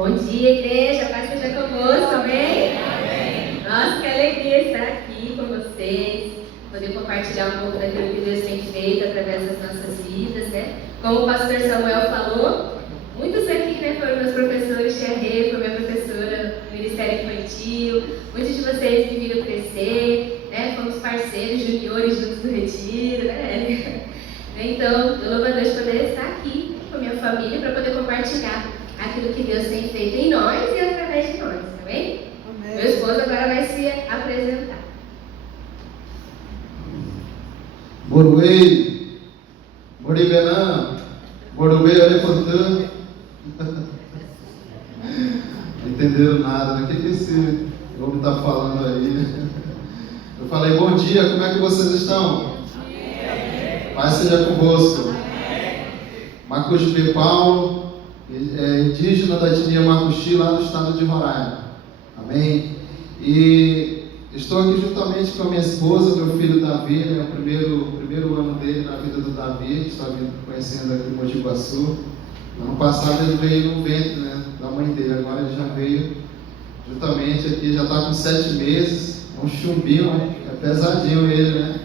Bom dia, igreja. Paz seja convosco, amém? Amém? Nossa, que alegria estar aqui com vocês, poder compartilhar um pouco daquilo que Deus tem feito através das nossas vidas, né? Como o pastor Samuel falou, muitos aqui, né, foram meus professores, Tia Rê, foi minha professora no Ministério Infantil, muitos de vocês me viram crescer, né? Fomos parceiros, juniores juntos do retiro, né? Então, eu louvo a Deus por poder estar aqui com a minha família para poder compartilhar aquilo que Deus tem feito em nós e através de nós, tá bem? Amém. Meu esposo agora vai se apresentar. Boruei, Boribenã, Boruei, Orepantã. Não entenderam nada, né? O que esse homem está falando aí? Eu falei, bom dia, como é que vocês estão? Paz seja convosco. Marcos B. Paulo, indígena da etnia Macuxi, lá no estado de Roraima. Amém? E estou aqui juntamente com a minha esposa, meu filho Davi, né? O primeiro ano dele na vida do Davi, que está conhecendo aqui em Mogi Guaçu. Ano passado ele veio no ventre, né, da mãe dele, agora ele já veio juntamente aqui, já está com 7 meses, é um chumbinho, né? É pesadinho ele, né?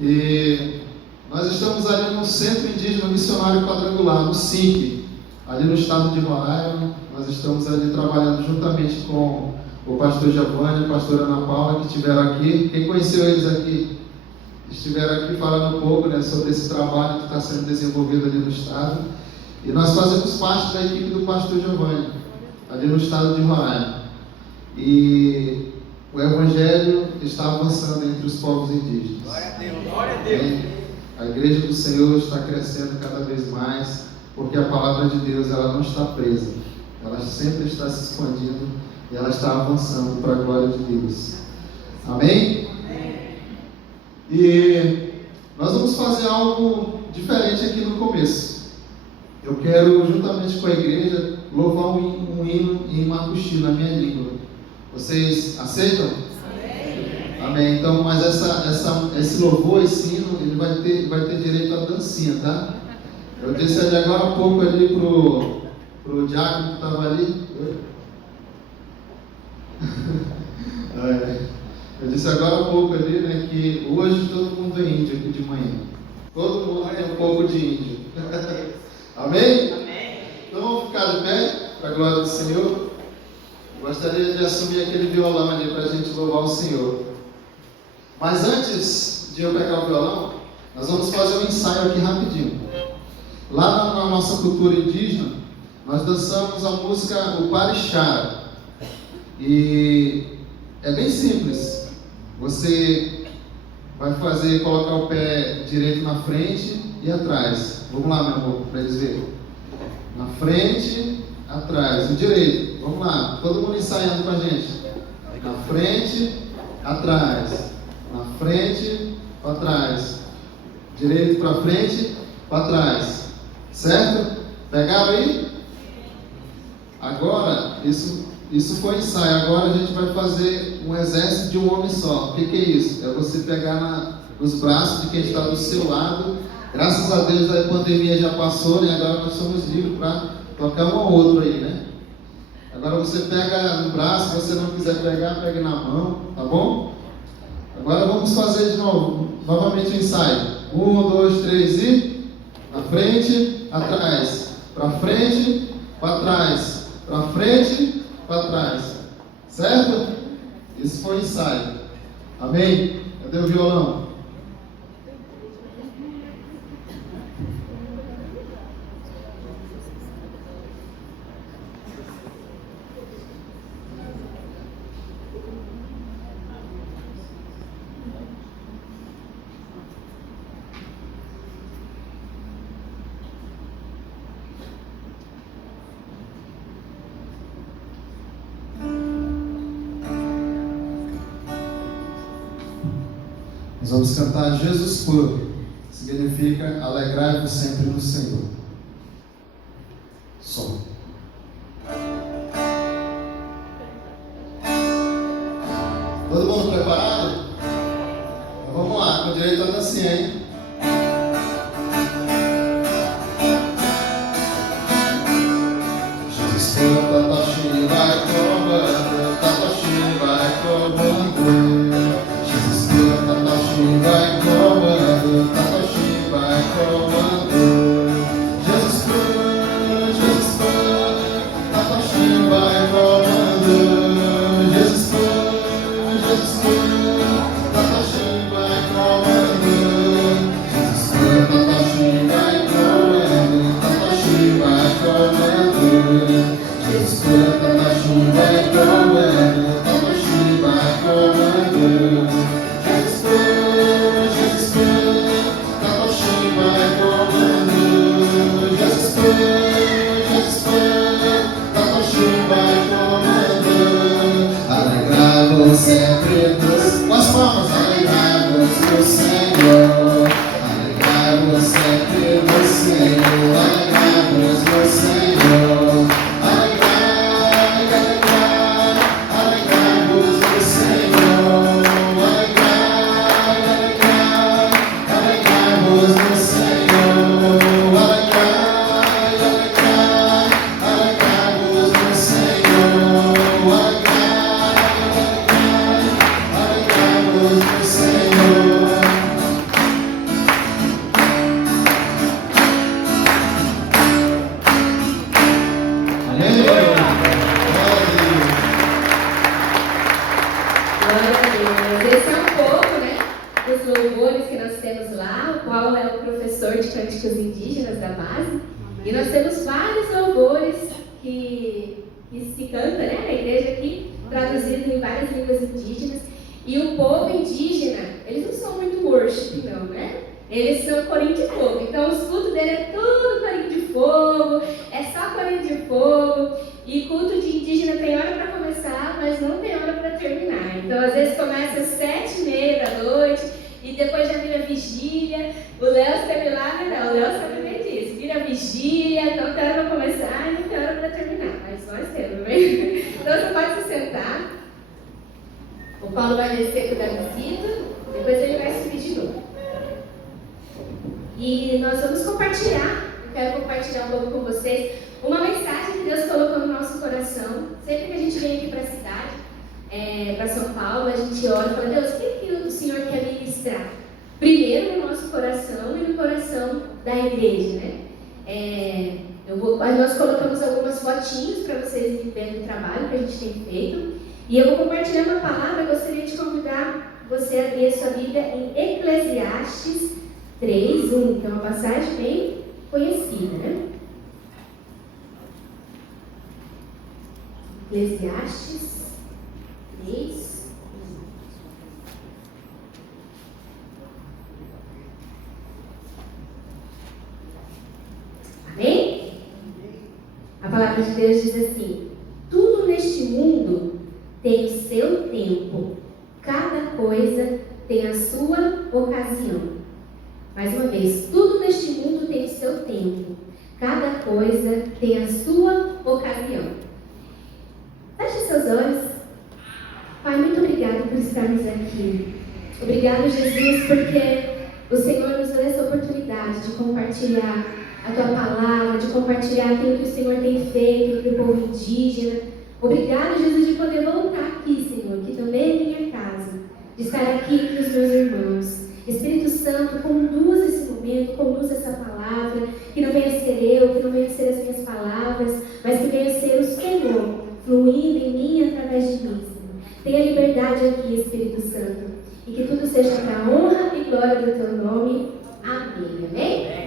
E nós estamos ali no Centro Indígena Missionário Quadrangular, no SINC, ali no estado de Roraima. Nós estamos ali trabalhando juntamente com o pastor Giovanni e a pastora Ana Paula, que estiveram aqui. Quem conheceu eles aqui? Estiveram aqui falando um pouco, né, sobre esse trabalho que está sendo desenvolvido ali no estado. E nós fazemos parte da equipe do pastor Giovanni, ali no estado de Roraima. E o Evangelho está avançando entre os povos indígenas. Glória a Deus, glória a Deus. A igreja do Senhor está crescendo cada vez mais, porque a palavra de Deus ela não está presa, ela sempre está se expandindo e ela está avançando para a glória de Deus. Amém? Amém. E nós vamos fazer algo diferente aqui no começo. Eu quero, juntamente com a igreja, louvar um hino em Macuxi, na minha língua. Vocês aceitam? Amém. Amém. Então, mas esse louvor, esse hino, ele vai ter direito à dancinha, tá? Eu disse ali agora há pouco ali pro diácono que estava ali. Eu disse agora há pouco ali, né, que hoje todo mundo é índio aqui de manhã. Todo mundo tem um pouco de índio. Amém? Amém. Então vamos ficar de pé, para a glória do Senhor. Gostaria de assumir aquele violão ali para a gente louvar o Senhor. Mas antes de eu pegar o violão, nós vamos fazer um ensaio aqui rapidinho. Lá na nossa cultura indígena, nós dançamos a música O Parixara. E é bem simples. Você vai colocar o pé direito na frente e atrás. Vamos lá, meu amor, para eles verem. Na frente, atrás, o direito. Vamos lá, todo mundo ensaiando com a gente. Na frente, atrás. Na frente, para trás. Direito para frente, para trás. Certo? Pegaram aí? Agora, isso foi ensaio. Agora a gente vai fazer um exército de um homem só. O que é isso? É você pegar nos braços de quem está do seu lado. Graças a Deus a pandemia já passou, né? Agora nós somos livres para tocar um ao outro aí, né? Agora você pega no braço, se você não quiser pegar, pega na mão, tá bom? Agora vamos fazer de novo, novamente o ensaio. 1, 2, 3 e... Na frente, atrás. Para frente, para trás. Para frente, para trás. Certo? Isso foi o ensaio. Amém? Cadê o violão? Nós vamos cantar Jesus Puro, que significa alegrai-vos sempre no Senhor. Som. Todo mundo preparado? Então vamos lá, com direito à dancinha, hein? Jesus Tatoshi vai comando, Tatoshi vai comando. Jesus Cristo, Tatoshi vai comando, Tatoshi vai comando. Jesus Cristo, Tatoshi vai comando. Jesus Cristo, Tatoshi vai comando. Jesus Cristo, Tatoshi vai comando, Tatoshi vai comando. Jesus Cristo, Tatoshi vai comando, Tatoshi vai comando. Jesus Cristo, Tatoshi vai comando. Jesus Cristo, Tatoshi vai comando. Alegrai-vos sempre com as palmas, alegrai-vos no Senhor. Alegrai-vos sempre no Senhor, alegrai-vos no Senhor. Alegrai-vos no Senhor. Alegrai-vos no Senhor. Alegrai-vos no Senhor. Alegrai-vos no Senhor. Amém? Glória a Deus. Esse é um pouco, né, dos louvores que nós temos lá, o qual é o professor de cânticos indígenas da base. E nós temos vários louvores que se canta, né, na igreja aqui, traduzido em várias línguas indígenas. E o povo indígena, eles não são muito worship, não, né? Eles são corinho de fogo. Então os cultos dele é tudo corinho de fogo, é só corinho de fogo. E culto de indígena tem hora para começar, mas não tem hora para terminar. Então às vezes começa às 7h30 e depois já vira vigília. O Léo esteve lá, né? O Léo sabe bem disso. Vira vigília, não tem hora para começar e não tem hora para terminar. Mas nós temos, né? Então você pode se sentar. O Paulo vai descer para dar visita, depois ele vai subir de novo. E nós vamos compartilhar, eu quero compartilhar um pouco com vocês, uma mensagem que Deus colocou no nosso coração. Sempre que a gente vem aqui para a cidade, para São Paulo, a gente ora e fala: Deus, o que o Senhor quer ministrar? Primeiro no nosso coração e no coração da igreja, né? Nós colocamos algumas fotinhos para vocês verem o trabalho que a gente tem feito. E eu vou compartilhar uma palavra. Eu gostaria de convidar você a abrir a sua Bíblia em Eclesiastes 3:1, que é uma passagem bem conhecida, né? Eclesiastes 3:1. Amém? A palavra de Deus diz assim: tudo neste mundo tem o seu tempo, cada coisa tem a sua ocasião. Mais uma vez, tudo neste mundo tem o seu tempo, cada coisa tem a sua ocasião. Feche seus olhos. Pai, muito obrigado por estarmos aqui. Obrigado, Jesus, porque o Senhor nos deu essa oportunidade de compartilhar a Tua palavra, de compartilhar aquilo que o Senhor tem feito entre o povo indígena. Obrigado, Jesus, de poder voltar aqui, Senhor, que também é minha casa, de estar aqui entre os meus irmãos. Espírito Santo, conduz esse momento, conduz essa palavra, que não venha ser eu, que não venha ser as minhas palavras, mas que venha ser o Senhor fluindo em mim e através de mim, Senhor. Tenha liberdade aqui, Espírito Santo, e que tudo seja para a honra e glória do Teu nome. Amém. Amém?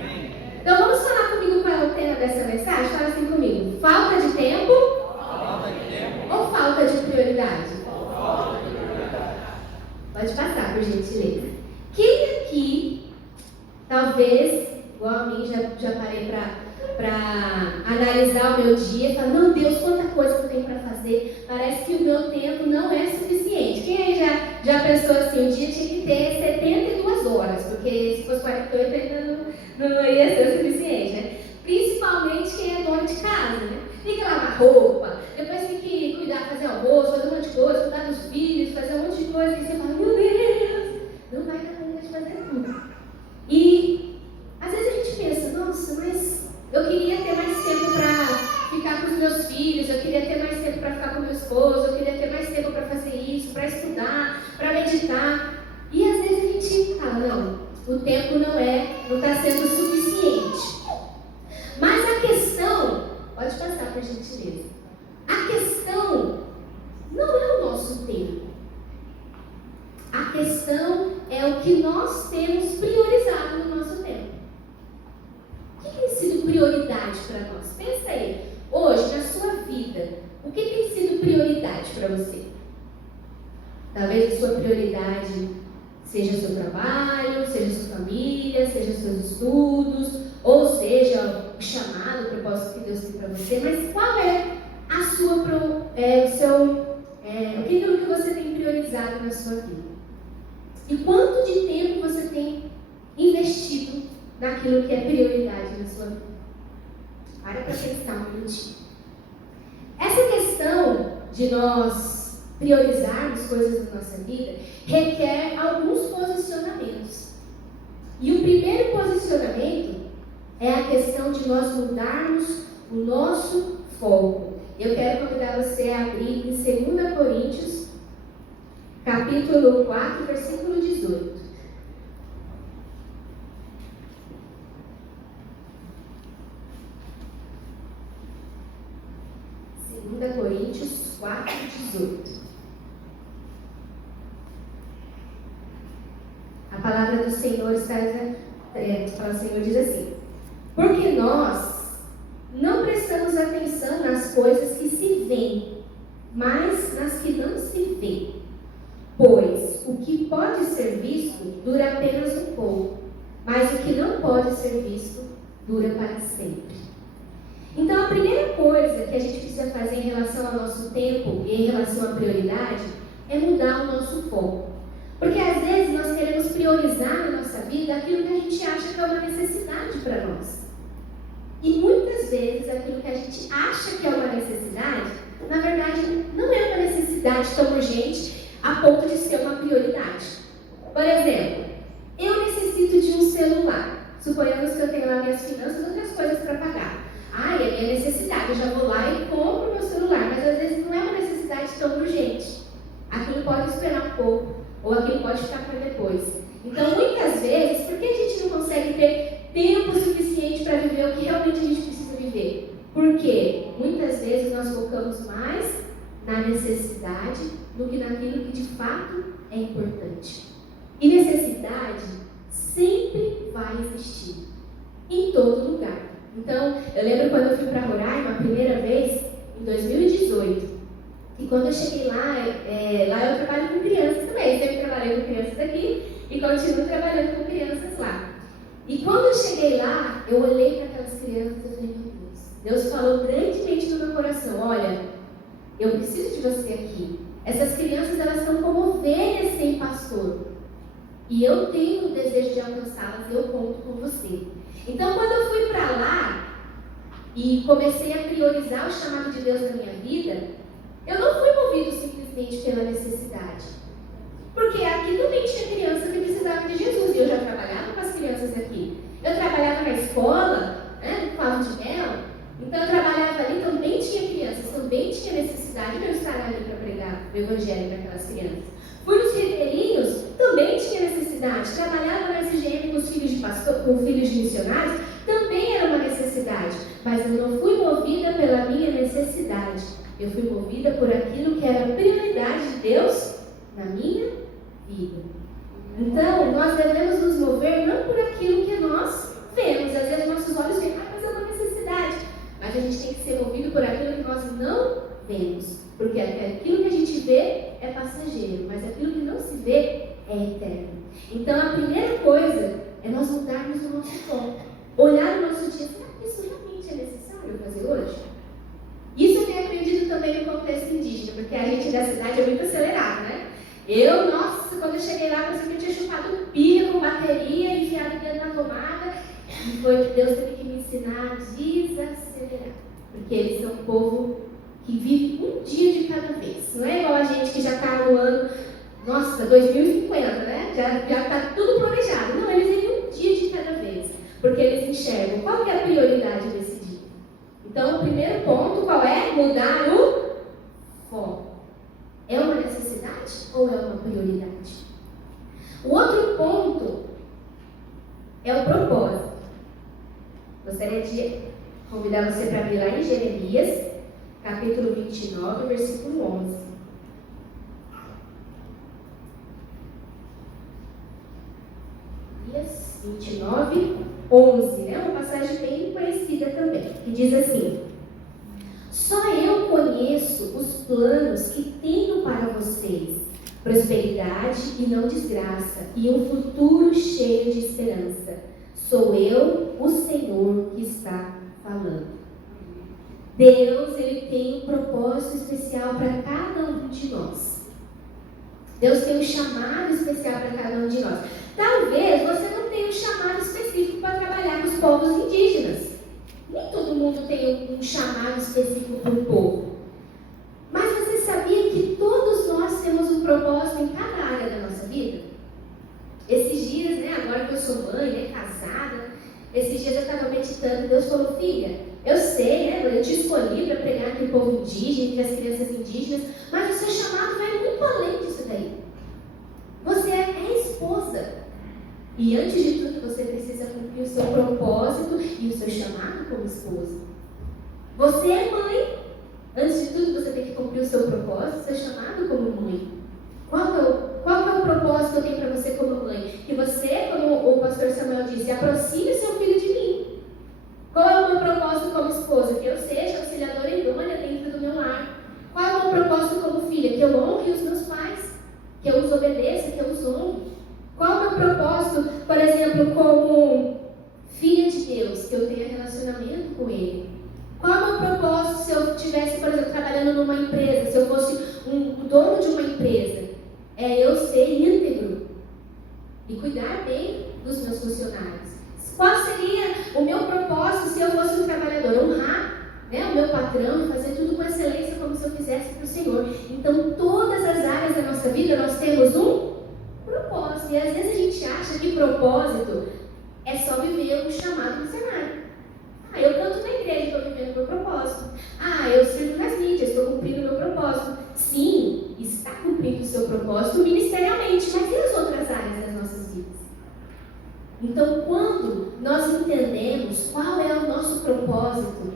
Então vamos falar comigo qual é o tema dessa mensagem? Fala assim comigo: falta de tempo, ou falta de prioridade? Pode passar, por gentileza. Quem aqui, talvez, igual a mim, já parei para analisar o meu dia e falar: meu Deus, quanta coisa que eu tenho para fazer, parece que o meu tempo não é suficiente. Quem aí já pensou assim: o dia tinha que ter 72 horas, porque se fosse 48 ainda não ia ser o suficiente, né? Principalmente quem é dono de casa, né? Tem que lavar roupa, depois tem que cuidar, fazer almoço, fazer um monte de coisa, cuidar dos filhos, fazer um monte de coisa, e você fala: meu Deus, não vai dar conta de fazer tudo. E às vezes a gente pensa: nossa, mas eu queria ter mais tempo para ficar com os meus filhos, eu queria ter mais tempo para ficar com meu esposo, eu queria ter mais tempo para fazer isso, para estudar, para meditar. E às vezes a gente fala, não, o tempo não está sendo suficiente. Mas a questão, pode passar por gentileza, a questão não é o nosso tempo. A questão é o que nós temos priorizado no nosso tempo. O que tem sido prioridade para nós? Pensa aí, hoje, na sua vida, o que tem sido prioridade para você? Talvez a sua prioridade seja seu trabalho, seja sua família, seja seus estudos, ou seja o chamado, o propósito que Deus tem para você, mas qual é a sua, o que você tem priorizado na sua vida? E quanto de tempo você tem investido naquilo que é prioridade na sua vida? Para pensar um minutinho. Essa questão de nós priorizarmos coisas na nossa vida requer alguns posicionamentos. E o primeiro posicionamento é a questão de nós mudarmos o nosso foco. Eu quero convidar você a abrir em 2 Coríntios, capítulo 4, versículo 18. Coríntios 4, 18. A palavra do Senhor o Senhor diz assim: porque nós não prestamos atenção nas coisas que se veem, mas nas que não se veem. Pois o que pode ser visto dura apenas um pouco, mas o que não pode ser visto dura para sempre. Então, a primeira coisa que a gente precisa fazer em relação ao nosso tempo e em relação à prioridade é mudar o nosso foco. Porque às vezes nós queremos priorizar na nossa vida aquilo que a gente acha que é uma necessidade para nós. E muitas vezes aquilo que a gente acha que é uma necessidade, na verdade não é uma necessidade tão urgente a ponto de ser uma prioridade. Por exemplo, eu necessito de um celular. Suponhamos que eu tenho lá minhas finanças e outras coisas para pagar. É minha necessidade, eu já vou lá e compro o meu celular, mas às vezes não é uma necessidade tão urgente. Aquilo pode esperar um pouco, ou aquilo pode ficar para depois. Então, muitas vezes, por que a gente não consegue ter tempo suficiente para viver o que realmente a gente precisa viver? Porque muitas vezes nós focamos mais na necessidade do que naquilo que de fato é importante. E necessidade sempre vai existir, em todo lugar. Então, eu lembro quando eu fui para Roraima a primeira vez, em 2018. E quando eu cheguei lá, lá eu trabalho com crianças também. Sempre trabalhei com crianças aqui e continuo trabalhando com crianças lá. E quando eu cheguei lá, eu olhei para aquelas crianças e falei, meu Deus falou grandemente no meu coração: olha, eu preciso de você aqui. Essas crianças, elas são como ovelhas sem pastor. E eu tenho o desejo de alcançá-las e eu conto com você. Então, quando eu fui para lá e comecei a priorizar o chamado de Deus na minha vida, eu não fui movido simplesmente pela necessidade. Porque aqui também tinha crianças que precisavam de Jesus e eu já trabalhava com as crianças aqui. Eu trabalhava na escola, no Favo de Mel, então eu trabalhava ali, também tinha crianças, também tinha necessidade de eu estar ali para pregar o evangelho para aquelas crianças. Fui nos ribeirinhos, também tinha necessidade. Trabalhava na SGM com os filhos de pastor, com filhos de missionários, também era uma necessidade. Mas eu não fui movida pela minha necessidade. Eu fui movida por aquilo que era a prioridade de Deus na minha vida. Então, nós devemos nos mover não por aquilo que nós vemos. Às vezes nossos olhos veem, mas é uma necessidade. Mas a gente tem que ser movido por aquilo que nós não vemos. Porque aquilo que a gente vê é passageiro, mas aquilo que não se vê é eterno. Então, a primeira coisa é nós mudarmos o nosso foco. Olhar o nosso dia, será que isso realmente é necessário fazer hoje? Isso eu tenho aprendido também no contexto indígena, porque a gente da cidade é muito acelerado, né? Quando eu cheguei lá, eu tinha chupado pilha com bateria, enfiado dentro na tomada, e foi que Deus teve que me ensinar a desacelerar. Porque eles são um povo que vive um dia de cada vez. Não é igual a gente que já está no ano, 2050, né? Já está tudo planejado. Não, eles vivem um dia de cada vez. Porque eles enxergam qual que é a prioridade desse dia. Então, o primeiro ponto, qual é? Mudar o foco. É uma necessidade ou é uma prioridade? O outro ponto é o propósito. Gostaria de convidar você para abrir lá em Jeremias, capítulo 29, versículo 11. Jeremias 29, 11, né? Uma passagem bem conhecida também, que diz assim: só eu conheço os planos que tenho para vocês, prosperidade e não desgraça, e um futuro cheio de esperança. Sou eu, o Senhor, que está falando. Deus, Ele tem um propósito especial para cada um de nós. Deus tem um chamado especial para cada um de nós. Talvez você não tenha um chamado específico para trabalhar com os povos indígenas. Nem todo mundo tem um chamado específico para o povo. Mas você sabia que todos nós temos um propósito em cada área da nossa vida? Esses dias, né, agora que eu sou mãe, né, casada, esses dias eu estava meditando e Deus falou: filha, eu sei, né, eu te escolhi para pregar entre o povo indígena, entre as crianças indígenas, mas o seu chamado vai muito além disso daí. Você é esposa. E antes de tudo, você precisa cumprir o seu propósito e o seu chamado como esposa. Você é mãe. Antes de tudo, você tem que cumprir o seu propósito, o seu chamado como mãe. Qual é o propósito que eu tenho para você como mãe? Que você, como o pastor Samuel disse, aproxime seu filho de mim. Qual é o meu propósito como esposa? Que eu seja auxiliadora idônea dentro do meu lar. Qual é o meu propósito como filha? Que eu honre os meus pais. Que eu os obedeça, que eu os honre. Qual é o meu propósito, por exemplo, como filha de Deus? Que eu tenha relacionamento com Ele. Qual é o meu propósito se eu estivesse, por exemplo, trabalhando numa empresa, se eu fosse um dono de uma empresa? É eu ser íntegro e cuidar bem dos meus funcionários. Qual seria o meu propósito se eu fosse um trabalhador? Honrar, né, o meu patrão e fazer tudo com excelência como se eu fizesse para o Senhor. Então, todas as áreas da nossa vida nós temos um propósito. E às vezes a gente acha que propósito é só viver o chamado missionário. Eu canto na igreja, estou vivendo o meu propósito. Eu sirvo nas mídias, estou cumprindo o meu propósito. Sim, está cumprindo o seu propósito ministerialmente, mas e as outras áreas das nossas vidas? Então, quando nós entendemos qual é o nosso propósito,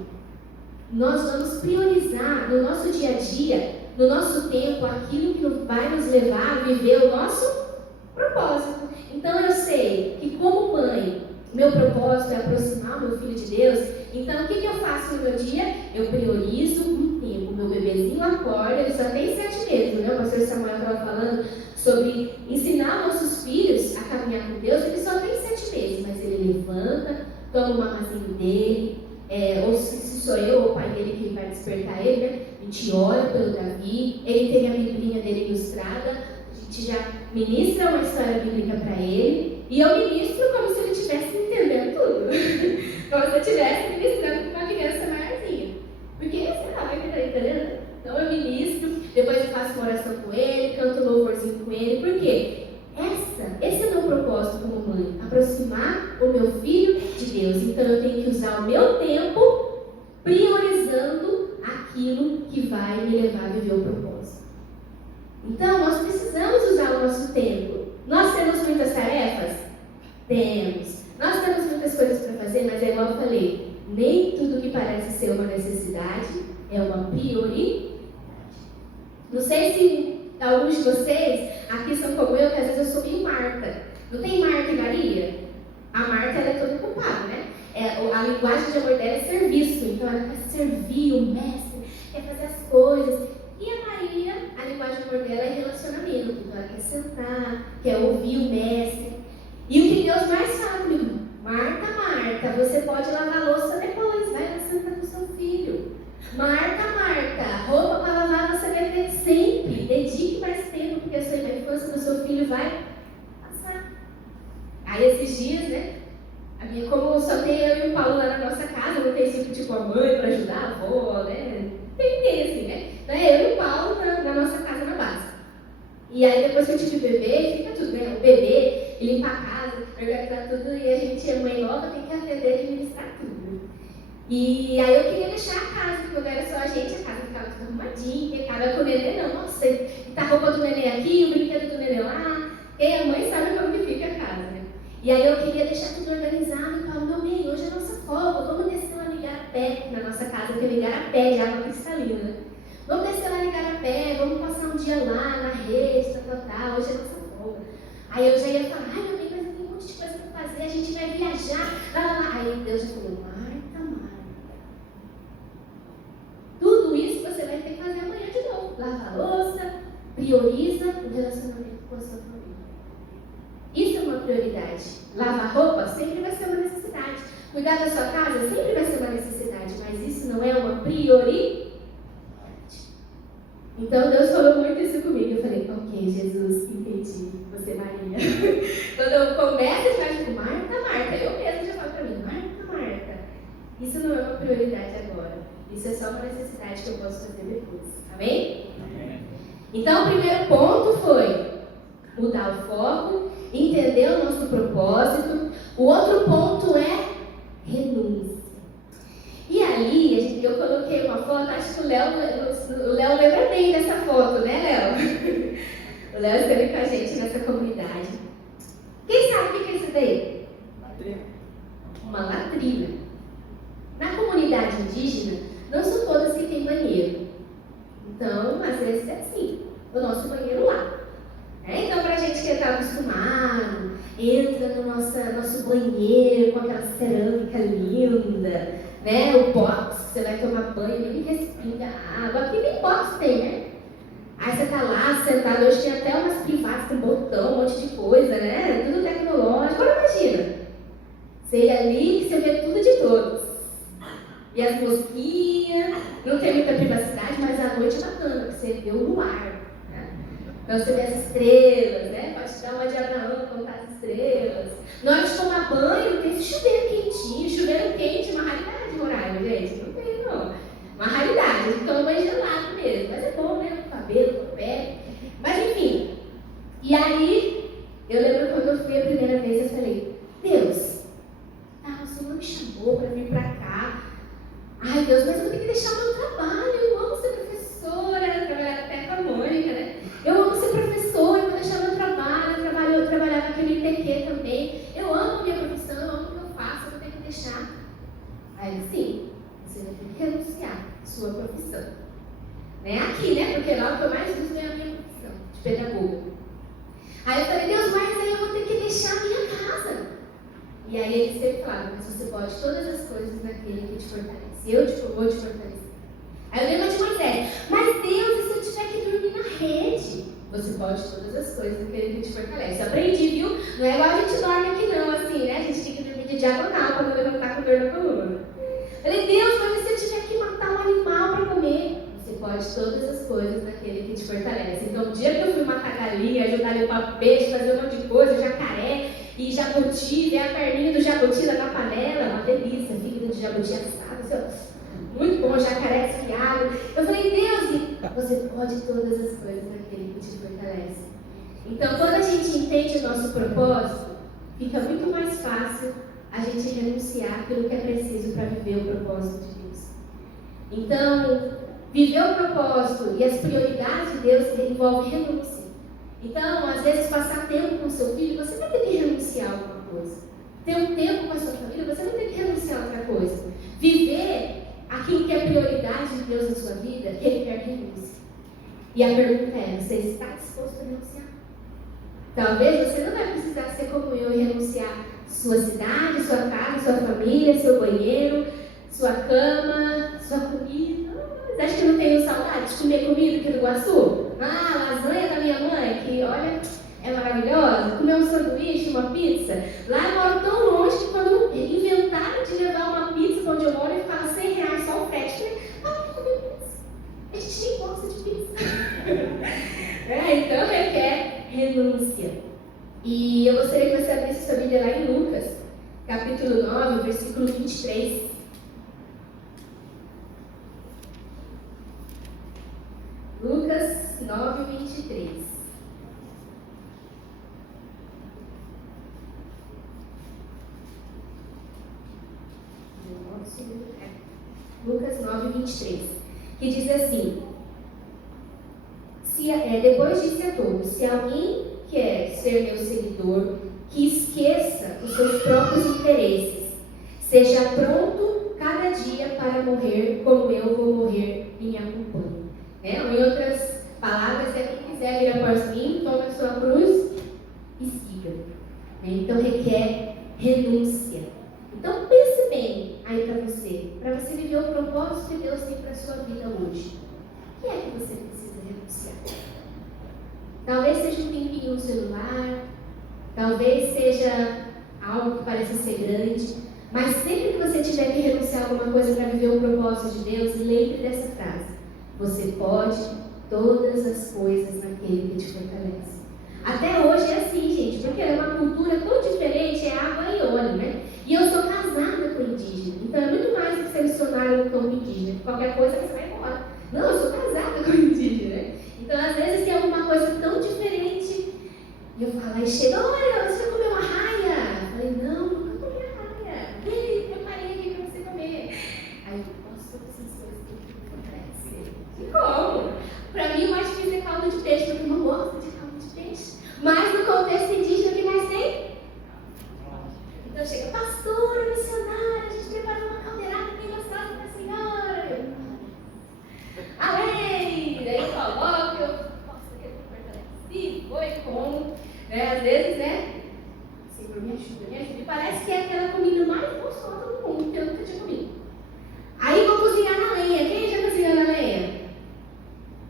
nós vamos priorizar no nosso dia a dia, no nosso tempo, aquilo que vai nos levar a viver o nosso propósito. Então, eu sei que como mãe, meu propósito é aproximar o meu filho de Deus. Então, o que eu faço no meu dia? Eu priorizo um tempo. Meu bebezinho acorda, ele só tem 7 meses, né? O pastor Samuel estava falando sobre ensinar nossos filhos a caminhar com Deus. Ele só tem 7 meses, mas ele levanta, toma o mamazinho dele, ou se sou eu ou o pai dele que vai despertar ele, né? A gente ora pelo Davi, ele tem a biblinha dele ilustrada, a gente já ministra uma história bíblica para ele, e eu ministro como se ele estivesse entendendo tudo. Como se eu estivesse ministrando com uma criança maiorzinha. Porque, sei lá, vai que tá entendendo? Então eu ministro, depois eu faço uma oração com ele, canto um louvorzinho com ele. Por quê? Esse é o meu propósito como mãe, aproximar o meu filho de Deus. Então eu tenho que usar o meu tempo priorizando aquilo que vai me levar a viver o propósito. Então nós precisamos usar o nosso tempo. Nós temos muitas tarefas? Temos. Nós temos muitas coisas para fazer, mas é igual eu falei, nem tudo que parece ser uma necessidade é uma prioridade. Não sei se alguns de vocês aqui são como eu, que às vezes eu sou meio Marta. Não tem Marta e Maria? A Marta, ela é toda culpada, né? A linguagem de amor dela é serviço. Então ela quer servir o mestre, quer fazer as coisas. E a Maria, a linguagem de amor dela é relacionamento. Então ela quer sentar, quer ouvir o mestre. E o que Deus mais fala comigo? Marta, Marta, você pode lavar a louça depois. Vai lá sentar com o seu filho. Marta, Marta, roupa para lavar você vai ter sempre. Dedique mais tempo, porque a sua infância do seu filho vai passar. Aí esses dias, né? Como só tem eu e o Paulo lá na nossa casa, não tem tipo a mãe para ajudar, a avó, né? Tem ninguém assim, né? Então é eu e o Paulo na nossa casa na base. E aí depois que eu tive bebê, fica tudo, né? O bebê, limpar a casa, organizar tudo, e a gente é mãe nova, tem que atender e administrar tudo. E aí eu queria deixar a casa, porque quando era só a gente, a casa ficava tudo arrumadinha, impecável com o neném, não. Nossa, tá a roupa do neném aqui, o brinquedo do neném lá. Quem é mãe sabe como que fica a casa, né? E aí eu queria deixar tudo organizado e falava, meu bem, hoje é a nossa folga, vamos descer lá no Igarapé, na nossa casa tem um Igarapé de água cristalina, né? Vamos descer lá no Igarapé, vamos passar um dia lá na rede, tal, hoje é a nossa folga. Aí eu já ia falar, ai meu bem, mas tem um monte de coisa pra fazer, a gente vai viajar, lá. Aí Deus já falou, Marta. Tudo isso você vai ter que fazer amanhã de novo. Lava a louça, prioriza o relacionamento com a sua família. Isso é uma prioridade. Lavar roupa sempre vai ser uma necessidade. Cuidar da sua casa sempre vai ser uma necessidade, mas isso não é uma prioridade. Então Deus falou muito isso comigo. Eu falei, ok, Jesus, entendi. Você, Maria. Quando eu começo a falar, tipo, Marta, eu mesmo já falo pra mim, Marta. Isso não é uma prioridade agora. Isso é só uma necessidade que eu posso fazer depois. Amém? Então o primeiro ponto foi mudar o foco, entender o nosso propósito. O outro ponto é renúncia. E ali, eu coloquei uma foto, acho que o Léo lembra bem dessa foto, né, Léo? O Léo esteve com a gente nessa comunidade. Quem sabe o que é isso daí? Uma latrina. Na comunidade indígena, não são todas que têm banheiro. Então, às vezes é assim, o nosso banheiro lá. Então, para a gente que está acostumado, entra no nosso banheiro com aquela cerâmica linda, né? O box, que você vai tomar banho, nem respira água. Aqui nem box tem, né? Aí você está lá sentado, hoje tem até umas privadas com botão, um monte de coisa, né? Tudo tecnológico. Agora imagina, você ir ali e você vê tudo de todos. E as mosquinhas, não tem muita privacidade, mas à noite é bacana, porque você vê o luar. Então você vê as estrelas, né? Pode te dar uma de Abraão, contar as estrelas. Na hora de tomar banho, tem esse chuveiro quentinho. Chuveiro quente, uma raridade, Roraima, gente. Não tem, não. Uma raridade. A gente toma banho gelado mesmo. Mas é bom, né? Com o cabelo, com o pé. Mas enfim. E aí, eu lembro quando eu fui a primeira vez, eu falei, Deus, o Senhor me chamou para vir para cá. Ai, Deus, mas eu vou ter que deixar o meu trabalho. Eu amo ser professora. Trabalhar até com a Mônica, né? Eu amo ser professora, eu vou deixar meu trabalho. Eu trabalhava naquele IPQ também. Eu amo a minha profissão, eu amo o que eu faço, eu vou ter que deixar. Aí sim, você vai ter que renunciar à sua profissão. Né? Aqui, né? Porque lá o que eu mais uso é a minha profissão, de pedagoga. Aí eu falei, Deus, mas aí eu vou ter que deixar a minha casa. E aí ele sempre falava, mas você pode todas as coisas naquele que te fortalece. Eu vou te fortalecer. Aí eu lembro de Moisés, mas Deus, e se eu tiver que dormir na rede? Você pode todas as coisas naquele que te fortalece. Aprendi, viu? Não é igual a gente dorme aqui não, assim, né? A gente tem que dormir de diagonal para não levantar com dor na coluna. Eu falei, Deus, mas e se eu tiver que matar um animal para comer? Você pode todas as coisas naquele que te fortalece. Então, o dia que eu fui matar galinha, ajudar a limpar peixe, fazer um monte de coisa, jacaré e jabuti, ver a perninha do jabuti lá na panela, uma delícia, fígado de jabuti assado, muito bom, jacaré desfiado. Eu falei, Deus, você pode todas as coisas naquele que te fortalece. Então, quando a gente entende o nosso propósito, fica muito mais fácil a gente renunciar aquilo que é preciso para viver o propósito de Deus. Então, viver o propósito e as prioridades de Deus envolve renúncia. Então, às vezes, passar tempo com o seu filho, você vai ter que renunciar a alguma coisa. Ter um tempo com a sua família, você vai ter que renunciar a outra coisa. Viver aquilo que é prioridade de Deus na sua vida, requer renúncia. E a pergunta é, você está disposto a renunciar? Talvez você não vai precisar ser como eu e renunciar sua cidade, sua casa, sua família, seu banheiro, sua cama, sua comida. Você acha que eu não tenho saudade de comer comida aqui no Iguaçu? A lasanha da minha mãe, que olha, é maravilhosa. Comer um sanduíche, uma pizza. Lá eu moro tão longe que quando inventaram de levar uma pizza para onde eu moro, eu ficava R$100 só o frete. Eu falei, vou comer pizza. A gente nem gosta de pizza. Então requer renúncia. E eu gostaria que você abrisse sua Bíblia lá em Lucas, capítulo 9, versículo 23. Lucas 9, 23. Lucas 9:23, que diz assim: depois disse a todos: se alguém quer ser meu seguidor, que esqueça os seus próprios interesses, seja pronto cada dia para morrer, como eu vou morrer e me acompanhe. Ou em outras palavras, quem quiser vir após mim, tome a sua cruz e siga. Então requer renúncia. Então pense bem aí para você viver o propósito que Deus tem para a sua vida hoje. O que é que você precisa renunciar? Talvez seja um tempinho no celular, talvez seja algo que parece ser grande, mas sempre que você tiver que renunciar a alguma coisa para viver o propósito de Deus, lembre dessa frase: você pode todas as coisas naquele que te fortalece. Até hoje é assim, gente, porque é uma cultura tão diferente, é água e óleo, né? E eu sou casada com indígena, então é muito mais do que ser missionário no campo indígena. Qualquer coisa você vai embora. Não, eu sou casada com indígena, né? Então às vezes tem alguma coisa tão diferente e eu falo, aí chega, olha, você vai comer uma raia? Eu falei, não, nunca comi a raia. Ei, preparei aqui para você comer. Aí eu posso todas essas coisas que acontecem. E como? Para mim o mais difícil é caldo de peixe, porque eu não gosto de caldo de peixe. Mas no contexto indígena, o que mais tem? Então chega, pastora, missionária, a gente preparou uma caldeirada bem gostosa para a senhora. Amém! Daí eu coloco, eu posso aquele fortalecido, vou e como. Às vezes, Senhor, me ajuda. E parece que é aquela comida mais gostosa do mundo que eu nunca tinha comido. Aí vou cozinhar na lenha. Quem já cozinhou na lenha?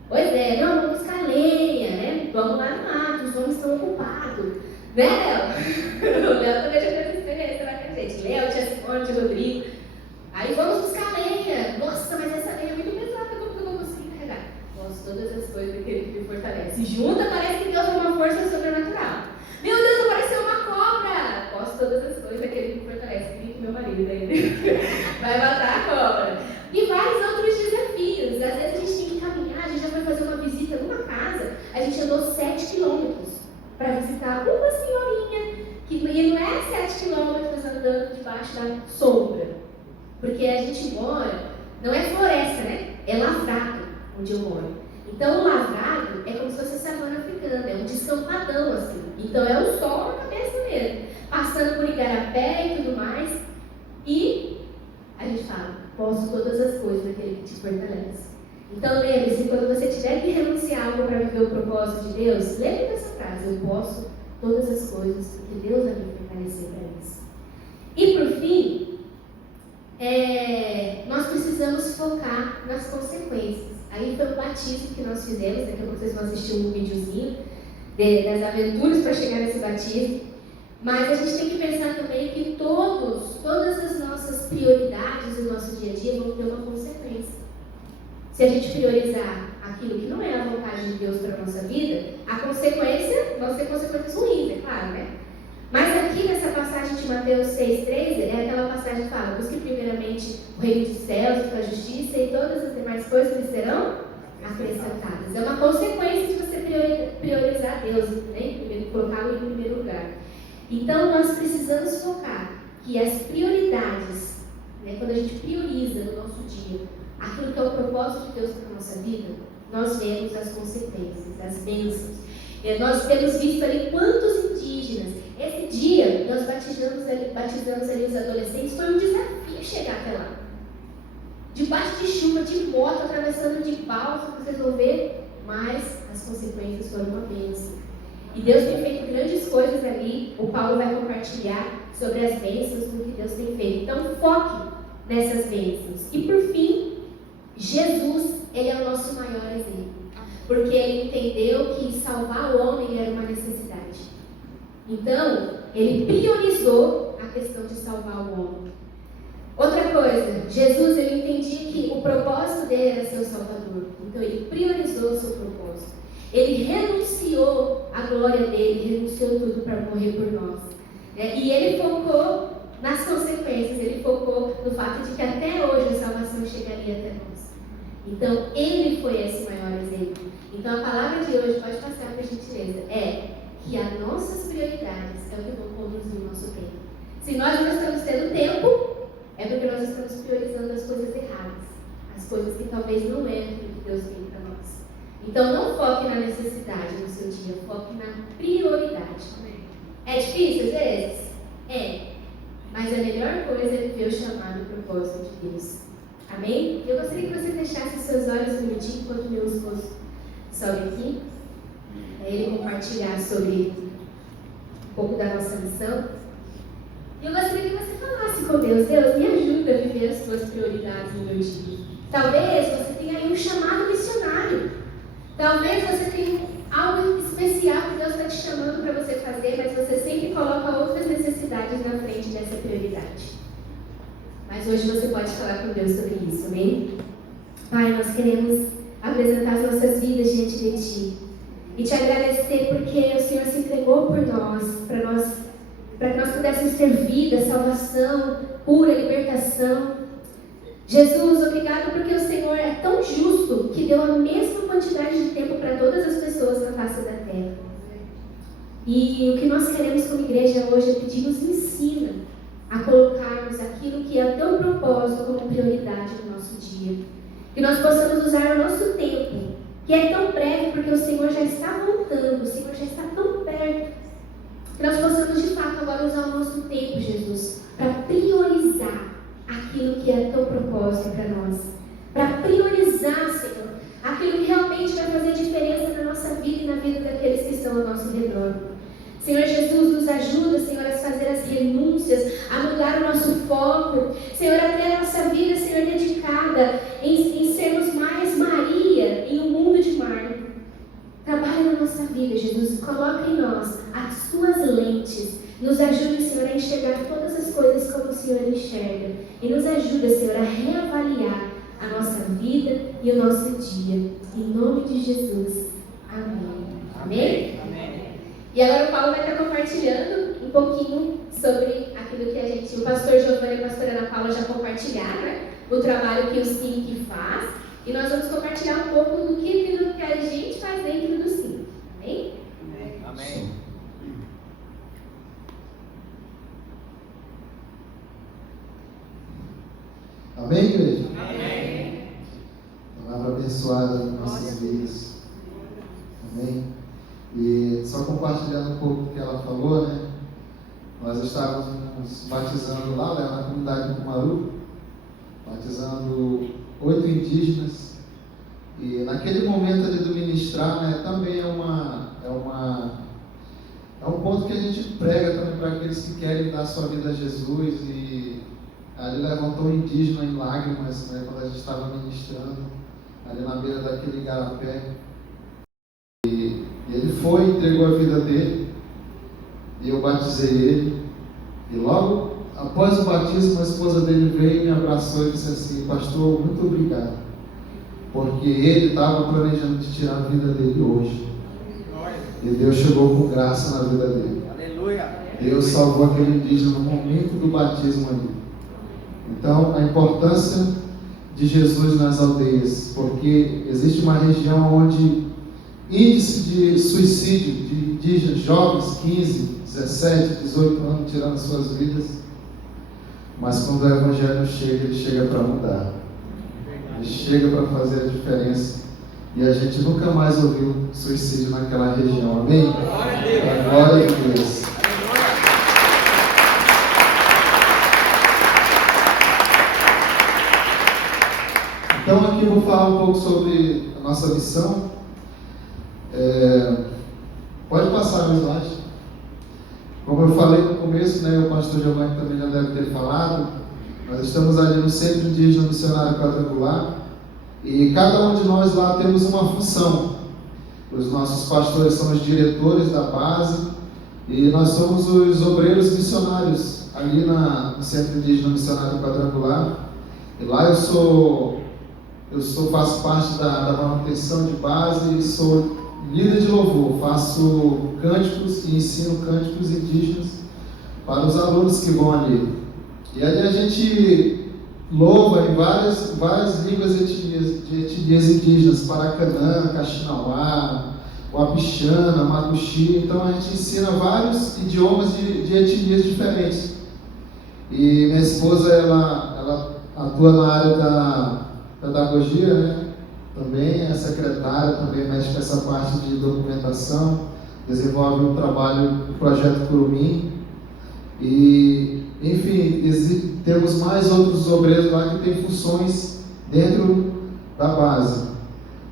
Pois é, não, vamos buscar lenha, né? Vamos lá no mato, os homens estão ocupados. Né, Léo? O Léo também já fez essa experiência lá com a gente. Léo, Tia Simone, Rodrigo. Aí vamos buscar lenha. Nossa, mas essa lenha é muito pesada, como que eu vou conseguir carregar? Posso todas as coisas daquele que me fortalece. Junta, parece que Deus é uma força sobrenatural. Meu Deus, apareceu uma cobra. Posso todas as coisas daquele que me fortalece. Grito meu marido daí. Vai matar a cobra. E vários outros desafios. Às vezes a gente tem que caminhar, a gente já foi fazer uma visita numa casa, a gente andou 7 quilômetros para visitar uma senhorinha, e não é 7 quilômetros andando debaixo da sombra, porque a gente mora, não é floresta, né? É lavrado onde eu moro. Então o lavrado é como se fosse a savana africana, é um descampadão assim. Então é o sol na cabeça mesmo, passando por igarapé e tudo mais. E a gente fala, posso todas as coisas naquele que te fortalece. Então lembre-se, quando você tiver que renunciar algo para viver o propósito de Deus, lembre dessa frase, eu posso todas as coisas, porque Deus vai me fortalecer para isso. E por fim, nós precisamos focar nas consequências. Aí foi o batismo que nós fizemos, daqui a pouco vocês vão assistir um videozinho das aventuras para chegar nesse batismo. Mas a gente tem que pensar também que todas as nossas prioridades no nosso dia a dia vão ter uma consequência. Se a gente priorizar aquilo que não é a vontade de Deus para a nossa vida, a consequência, vão ser consequências ruins, é claro, né? Mas aqui nessa passagem de Mateus 6,13, é aquela passagem que fala, busque primeiramente o reino dos céus e sua justiça e todas as demais coisas que serão acrescentadas. É uma consequência de você priorizar Deus, né? Colocá-lo em primeiro lugar. Então nós precisamos focar que as prioridades, né, quando a gente prioriza no nosso dia aquilo que é o propósito de Deus para a nossa vida, nós vemos as consequências, as bênçãos. Nós temos visto ali quantos indígenas. Esse dia nós batizamos ali os adolescentes, foi um desafio chegar até lá. Debaixo de chuva, de moto, atravessando de balsa, vocês vão ver, mas as consequências foram uma bênção. E Deus tem feito grandes coisas ali. O Paulo vai compartilhar sobre as bênçãos do que Deus tem feito. Então foque nessas bênçãos. E por fim, Jesus, ele é o nosso maior exemplo. Porque ele entendeu que salvar o homem era uma necessidade. Então, ele priorizou a questão de salvar o homem. Outra coisa, Jesus, ele entendia que o propósito dele era ser o Salvador. Então, ele priorizou o seu propósito. Ele renunciou à glória dele, renunciou tudo para morrer por nós. E ele focou nas consequências, ele focou no fato de que até hoje a salvação chegaria até nós. Então, ele foi esse maior exemplo. Então, a palavra de hoje, pode passar para a gentileza, é que as nossas prioridades é o que vão conduzir o nosso tempo. Se nós não estamos tendo tempo, é porque nós estamos priorizando as coisas erradas, as coisas que talvez não é aquilo que Deus tem para nós. Então não foque na necessidade do seu dia, foque na prioridade. É difícil às vezes? É. Mas a melhor coisa é viver o chamado e o propósito de Deus. Amém? Eu gostaria que você fechasse os seus olhos um minutinho enquanto meu esposo sobe aqui, para ele compartilhar sobre um pouco da nossa missão. E eu gostaria que você falasse com Deus: Deus, me ajuda a viver as tuas prioridades no meu dia. Talvez você tenha aí um chamado missionário. Talvez você tenha algo especial que Deus está te chamando para você fazer, mas você sempre coloca outras necessidades na frente dessa prioridade. Mas hoje você pode falar com Deus sobre isso, amém? Pai, nós queremos apresentar as nossas vidas diante de Ti e Te agradecer porque o Senhor se entregou por nós, para que nós pudéssemos ter vida, salvação, cura, libertação. Jesus, obrigado porque o Senhor é tão justo que deu a mesma quantidade de tempo para todas as pessoas na face da terra. E o que nós queremos como igreja hoje é pedir, nos ensina a colocarmos aquilo que é teu propósito como prioridade no nosso dia. Que nós possamos usar o nosso tempo, que é tão breve porque o Senhor já está voltando, o Senhor já está tão perto. Que nós possamos de fato agora usar o nosso tempo, Jesus, para priorizar aquilo que é teu propósito para nós. Para priorizar, Senhor, aquilo que realmente vai fazer diferença na nossa vida e na vida daqueles que estão ao nosso redor. Senhor Jesus, nos ajuda, Senhor, a fazer as renúncias, a mudar o nosso foco. Senhor, a ter a nossa vida, Senhor, dedicada em sermos mais Maria em um mundo de Marta. Trabalha na nossa vida, Jesus, coloca em nós as tuas lentes. Nos ajude, Senhor, a enxergar todas as coisas como o Senhor enxerga. E nos ajuda, Senhor, a reavaliar a nossa vida e o nosso dia. Em nome de Jesus. Amém. Amém? Amém. E agora o Paulo vai estar compartilhando um pouquinho sobre aquilo que a gente, o pastor Giovanni e a pastora Ana Paula já compartilharam, né? O trabalho que o SINC faz. E nós vamos compartilhar um pouco do que a gente faz dentro do SINC. Amém? Amém. Amém. Amém, igreja? Amém. Palavra abençoada em nossas vidas. Amém? E só compartilhando um pouco do que ela falou, né? Nós estávamos nos batizando lá, né, na comunidade do Cumaru, batizando 8 indígenas. E naquele momento ali do ministrar, né, também é um ponto que a gente prega também para aqueles que querem dar sua vida a Jesus. E ali levantou um indígena em lágrimas, né, quando a gente estava ministrando, ali na beira daquele igarapé. E ele foi, entregou a vida dele, e eu batizei ele. E logo após o batismo, a esposa dele veio e me abraçou e disse assim: pastor, muito obrigado, porque ele estava planejando de tirar a vida dele hoje. E Deus chegou com graça na vida dele. Aleluia. Deus salvou aquele indígena no momento do batismo ali. Então, a importância de Jesus nas aldeias, porque existe uma região onde índice de suicídio de indígenas jovens, 15, 17, 18 anos, tirando suas vidas. Mas quando o Evangelho chega, ele chega para mudar. Ele chega para fazer a diferença. E a gente nunca mais ouviu suicídio naquela região. Amém? Glória a Deus. Então aqui eu vou falar um pouco sobre a nossa missão. Pode passar o slide. Como eu falei no começo, né, o pastor Giovanni também já deve ter falado, nós estamos ali no Centro Indígena Missionário Quadrangular e cada um de nós lá temos uma função. Os nossos pastores são os diretores da base e nós somos os obreiros missionários ali no Centro Indígena Missionário Quadrangular. E lá eu faço parte da manutenção de base e sou líder de louvor, faço cânticos e ensino cânticos indígenas para os alunos que vão ali. E ali a gente louva em várias línguas de etnias indígenas, Paracanã, Caxinauá, Wapixana, Macuxi. Então a gente ensina vários idiomas de etnias diferentes. E minha esposa, ela atua na área da pedagogia, né? Também é secretária, também mexe com essa parte de documentação, desenvolve um trabalho, o projeto Curumim. E, enfim, temos mais outros obreiros lá que têm funções dentro da base.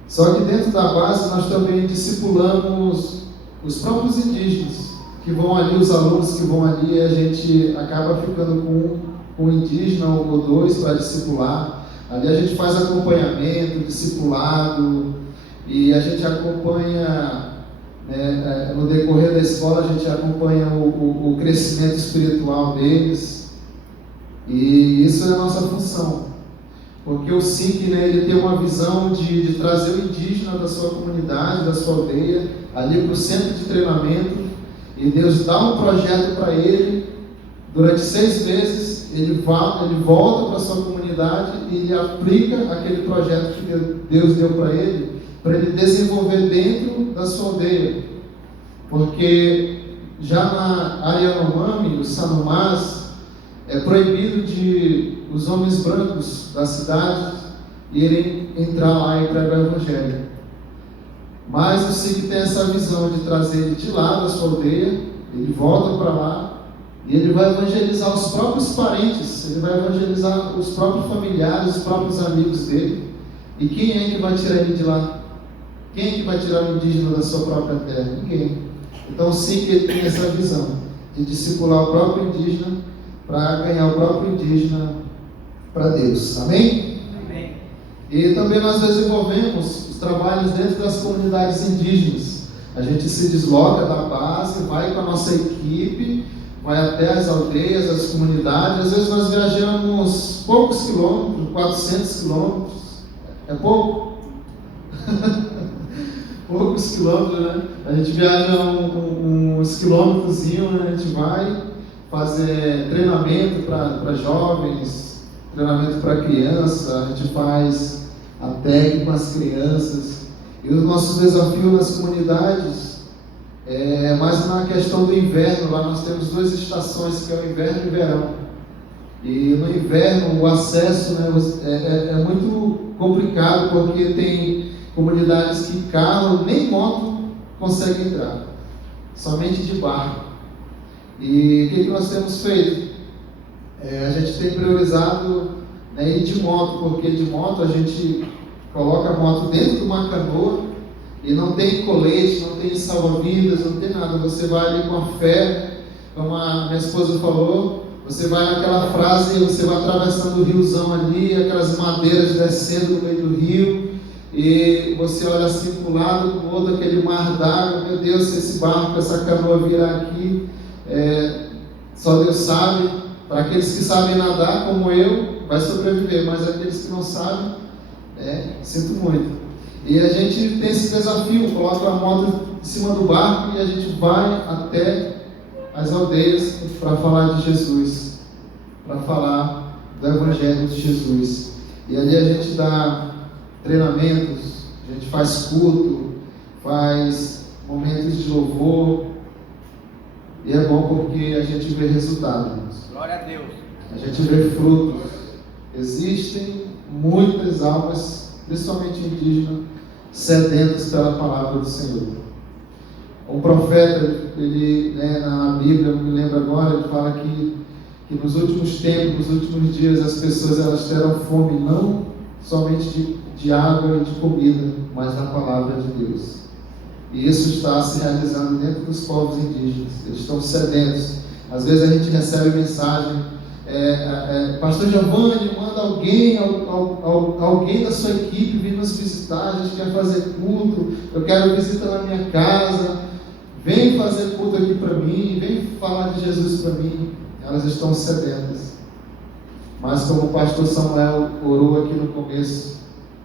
Só que dentro da base nós também discipulamos os próprios indígenas, que vão ali, os alunos que vão ali, e a gente acaba ficando com um indígena ou dois para discipular. Ali a gente faz acompanhamento, discipulado, e a gente acompanha, né, no decorrer da escola, a gente acompanha o crescimento espiritual deles, e isso é a nossa função. Porque o SIC, né, ele tem uma visão de trazer o indígena da sua comunidade, da sua aldeia, ali para o centro de treinamento, e Deus dá um projeto para ele. Durante 6 meses, ele volta para a sua comunidade e ele aplica aquele projeto que Deus deu para ele desenvolver dentro da sua aldeia. Porque já na área Yanomami, os Sanumás, é proibido de os homens brancos da cidade irem entrar lá e pregar o Evangelho. Mas o SIC tem essa visão de trazer ele de lá da sua aldeia, ele volta para lá e ele vai evangelizar os próprios parentes, ele vai evangelizar os próprios familiares, os próprios amigos dele. E quem é que vai tirar ele de lá? Quem é que vai tirar o indígena da sua própria terra? Ninguém. Então o SIC ele tem essa visão de discipular o próprio indígena para ganhar o próprio indígena para Deus. Amém? Amém. E também nós desenvolvemos os trabalhos dentro das comunidades indígenas. A gente se desloca da base, vai com a nossa equipe, vai até as aldeias, as comunidades. Às vezes nós viajamos poucos quilômetros, 400 quilômetros. É pouco? Poucos quilômetros, né? A gente viaja uns quilômetros, né? A gente vai fazer treinamento para jovens, treinamento para criança, a gente faz a técnica com as crianças. E o nosso desafio nas comunidades é mais na questão do inverno. Lá nós temos 2 estações, que é o inverno e o verão. E no inverno o acesso, né, é muito complicado, porque tem comunidades que carro nem moto consegue entrar, somente de barco. E o que nós temos feito? A gente tem priorizado, né, ir de moto, porque de moto a gente coloca a moto dentro de uma canoa e não tem colete, não tem salva-vidas, não tem nada. Você vai ali com a fé, como a minha esposa falou, você vai naquela frase, você vai atravessando o riozão ali, aquelas madeiras descendo no meio do rio, e você olha assim para um lado, para o outro, aquele mar d'água. Meu Deus, se esse barco, essa canoa virar aqui, só Deus sabe. Para aqueles que sabem nadar, como eu, vai sobreviver, mas aqueles que não sabem, sinto muito. E a gente tem esse desafio, coloca a moto em cima do barco e a gente vai até as aldeias para falar de Jesus, para falar do Evangelho de Jesus. E ali a gente dá treinamentos, a gente faz culto, faz momentos de louvor, e é bom porque a gente vê resultado. Glória a Deus. A gente vê frutos. Existem muitas almas, principalmente indígenas, sedentas pela palavra do Senhor. Um profeta, ele, na Bíblia, eu me lembro agora, ele fala que nos últimos tempos, nos últimos dias, as pessoas elas terão fome, não somente de água e de comida, mas da palavra de Deus. E isso está se realizando dentro dos povos indígenas. Eles estão sedentos. Às vezes a gente recebe mensagem, Pastor Giovanni, manda alguém da sua equipe vir nos visitar, a gente quer fazer culto, eu quero visita na minha casa, vem fazer culto aqui para mim, vem falar de Jesus para mim. Elas estão sedentas. Mas como o pastor Samuel orou aqui no começo,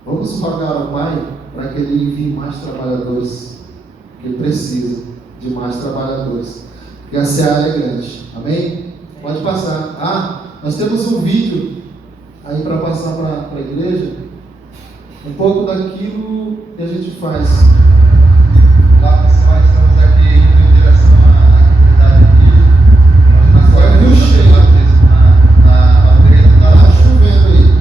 vamos rogar ao Pai para que Ele envie mais trabalhadores, que Ele precisa de mais trabalhadores, porque a seara é grande. Amém? Pode passar. Nós temos um vídeo aí para passar para a igreja, um pouco daquilo que a gente faz. Olá pessoal, estamos aqui em direção à atividade aqui. Nós Vai vir o cheiro. na aldeia. Está chovendo aí.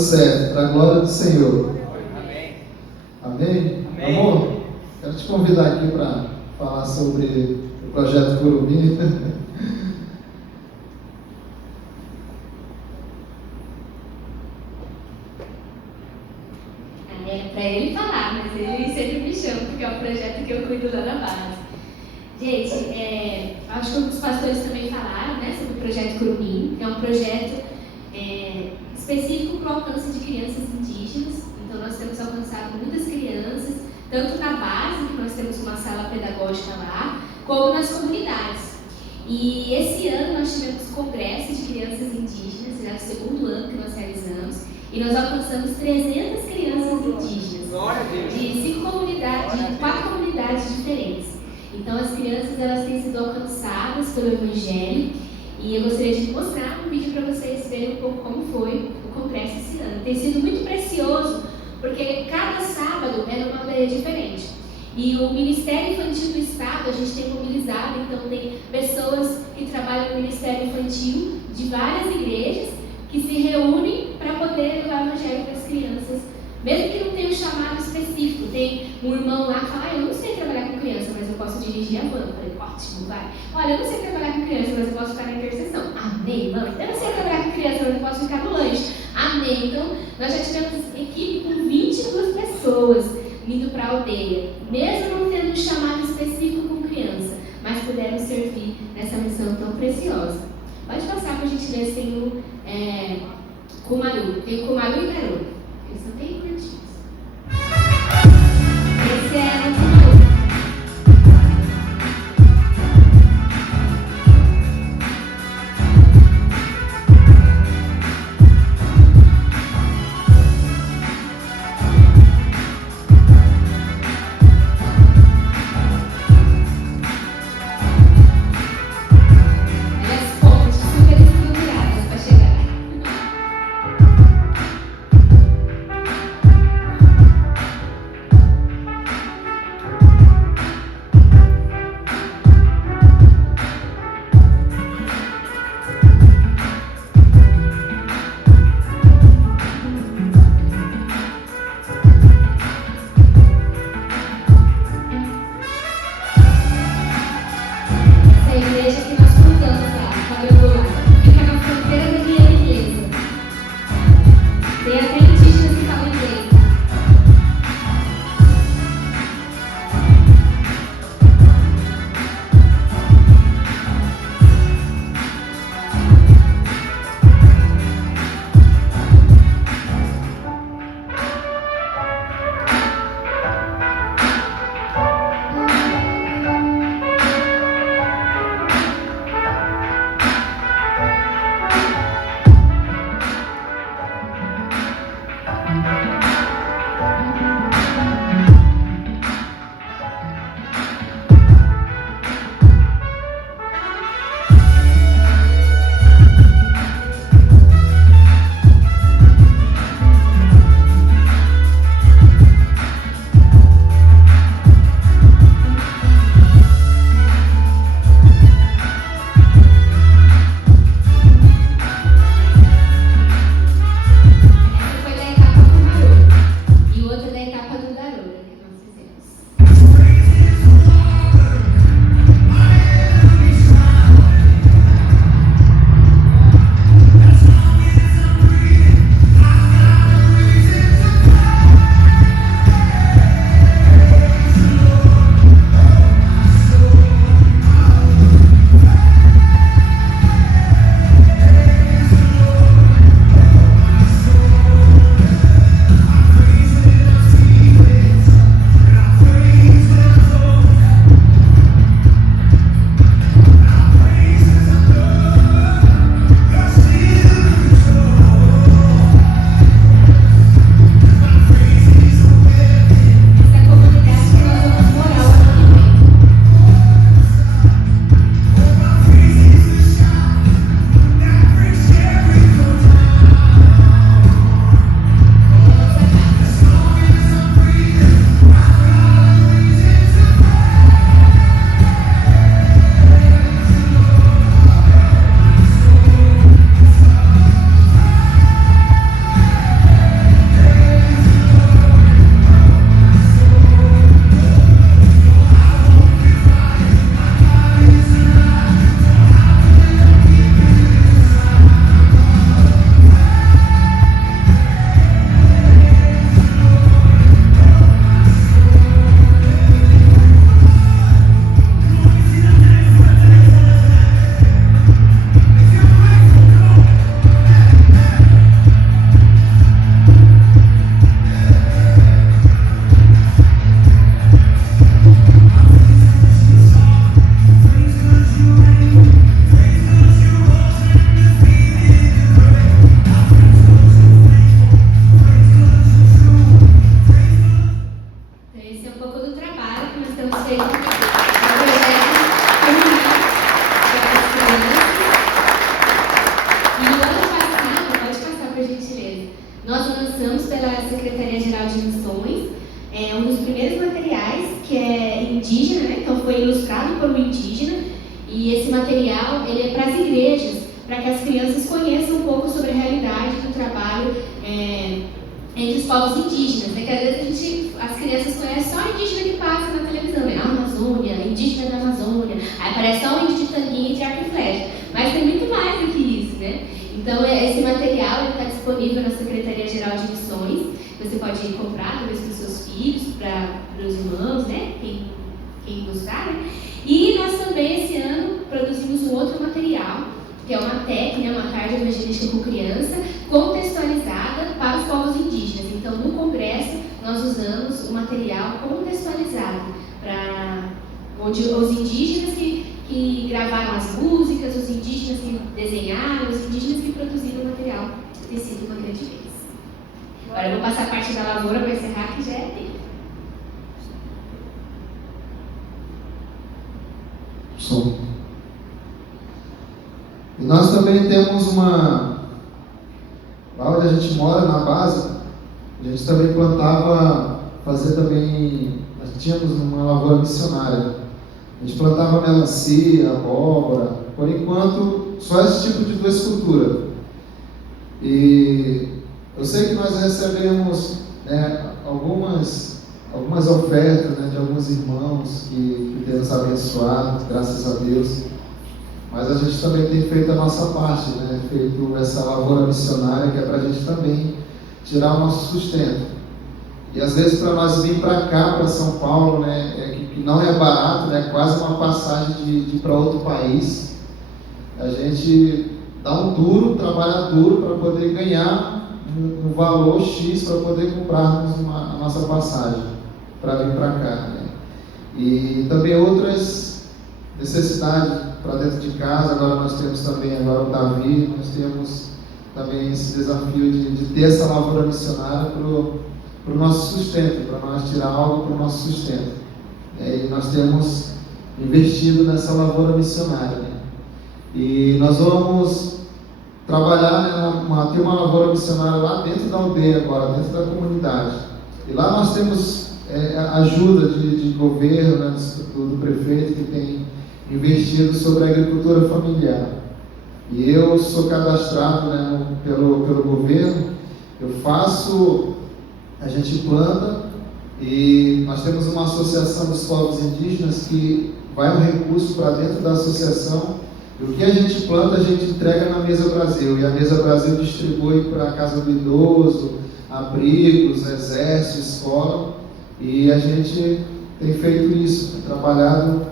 certo, para a glória do Senhor. Amém. Amém? Amém. Amor, quero te convidar aqui para falar sobre o projeto Curumim. É para ele falar, mas ele sempre me chama, porque é um projeto que eu cuido lá na base. Gente, acho que os pastores também falaram, né, sobre o projeto Curumim, que é um projeto específico para o alcance de crianças indígenas. Então, nós temos alcançado muitas crianças, tanto na base, que nós temos uma sala pedagógica lá, como nas comunidades. E esse ano nós tivemos congresso de crianças indígenas, já é o segundo ano que nós realizamos, e nós alcançamos 300 crianças indígenas de 4 comunidades diferentes. Então as crianças elas têm sido alcançadas pelo Evangelho, e eu gostaria de mostrar um vídeo para vocês verem um pouco como foi o congresso esse ano. Tem sido muito precioso, porque cada sábado é numa aldeia diferente. E o Ministério Infantil do Estado a gente tem mobilizado, então tem pessoas que trabalham no Ministério Infantil de várias igrejas que se reúnem para poder levar o Evangelho para as crianças, mesmo que não tenha um chamado específico. Tem um irmão lá que fala, eu não sei trabalhar com criança, mas eu posso dirigir a van. Eu falei, ótimo, vai. Olha, eu não sei trabalhar com criança, mas eu posso ficar na intercessão. Amém, irmão. Eu não sei trabalhar com criança, mas eu posso ficar no lanche. Amém. Então, nós já tivemos equipe com 22 pessoas indo para a aldeia, mesmo não tendo um chamado específico com criança, mas pudemos servir nessa missão tão preciosa. Pode passar para a gente ver sem o Cumaru. Tem Cumaru e Garoto. Eles são bem curtinhos. Esse é o Cumaru. Super estruturadas para chegar. um dos primeiros materiais que é indígena, né? Então foi ilustrado por um indígena, e esse material ele é para as igrejas, para que as crianças conheçam um pouco sobre a realidade do trabalho entre os povos indígenas, né? Que às vezes as crianças conhecem só o indígena que passa na televisão, né? A Amazônia, indígena da Amazônia, aí aparece só o índio de tanguinha e de arco e flecha, mas tem muito mais do que isso, né? Então esse material está disponível na Secretaria-Geral de Missões, você pode comprar talvez para os seus filhos, para os irmãos, né? Quem gostar, né? E nós também esse ano produzimos um outro material, que é uma TEC, né, uma tarde evangelística com criança, contextualizada para os povos indígenas. Então, no congresso, nós usamos o material contextualizado, onde os indígenas que gravaram as músicas, os indígenas que desenharam, os indígenas que produziram o material, tem sido uma grande vez. Agora eu vou passar a parte da lavoura para encerrar, que já é tempo. Som. E nós também temos lá onde a gente mora, na base, a gente também nós tínhamos uma lavoura missionária. A gente plantava melancia, abóbora, por enquanto, só esse tipo de cultura. E eu sei que nós recebemos algumas ofertas, né, de alguns irmãos que têm nos abençoado, graças a Deus. Mas a gente também tem feito a nossa parte, né? Feito essa lavoura missionária, que é para a gente também tirar o nosso sustento. E às vezes para nós vir para cá, para São Paulo, né, que não é barato, né, é quase uma passagem de ir para outro país, a gente trabalha duro para poder ganhar um valor X para poder comprarmos a nossa passagem para vir para cá, né? E também outras necessidades para dentro de casa. Agora nós temos também o Davi, nós temos também esse desafio de ter essa lavoura missionária para o nosso sustento, para nós tirar algo para o nosso sustento. E nós temos investido nessa lavoura missionária, né? E nós vamos trabalhar, né, ter uma lavoura missionária lá dentro da aldeia agora, dentro da comunidade. E lá nós temos ajuda de governo, né, do prefeito, que tem investido sobre a agricultura familiar. E eu sou cadastrado, né, pelo governo. A gente planta, e nós temos uma associação dos povos indígenas que vai um recurso para dentro da associação, e o que a gente planta a gente entrega na Mesa Brasil, e a Mesa Brasil distribui para a Casa do Idoso, abrigos, exército, escola, e a gente tem feito isso, trabalhado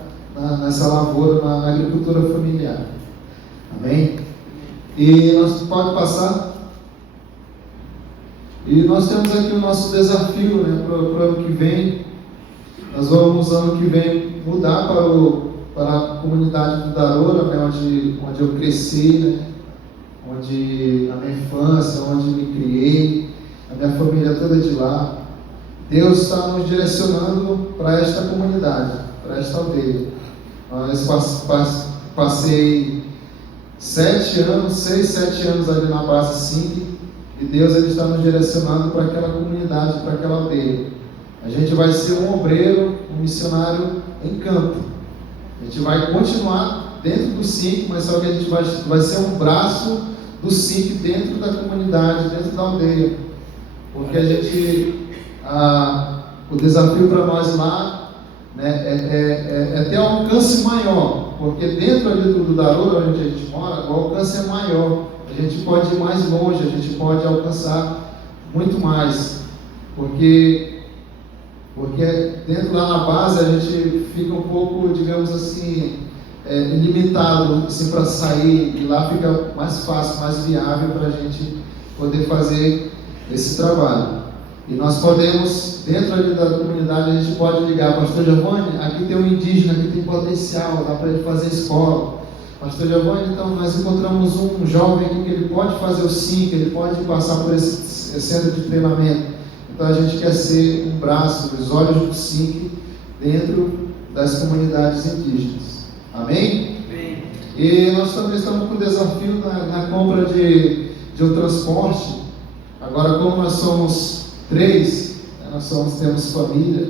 nessa lavoura, na agricultura familiar. Amém? E nós pode passar. E nós temos aqui o nosso desafio, né, para o ano que vem. Nós vamos, ano que vem, mudar para a comunidade do Darora, né, onde eu cresci, né, onde, na minha infância, onde me criei, a minha família toda de lá. Deus está nos direcionando para esta comunidade, para esta aldeia. Nós passei 6, 7 anos ali na base 5, e Deus está nos direcionando para aquela comunidade, para aquela aldeia. A gente vai ser um obreiro, um missionário em campo. A gente vai continuar dentro do 5, mas só que a gente vai ser um braço do 5 dentro da comunidade, dentro da aldeia. Porque o desafio para nós lá, né, é ter um alcance maior, porque dentro ali do Darora, onde a gente mora, o alcance é maior. A gente pode ir mais longe, a gente pode alcançar muito mais, porque dentro lá na base a gente fica um pouco, digamos assim, limitado assim, para sair, e lá fica mais fácil, mais viável para a gente poder fazer esse trabalho. E nós podemos, dentro ali da comunidade, a gente pode ligar: Pastor Giovanni, aqui tem um indígena que tem potencial, dá para ele fazer escola. Pastor Giovanni, então nós encontramos um jovem aqui que ele pode fazer o 5, ele pode passar por esse centro de treinamento. Então a gente quer ser um braço, os olhos do 5 dentro das comunidades indígenas. Amém? Amém. E nós também estamos com o desafio na compra de um transporte. Agora, como nós somos 3, Nós temos família.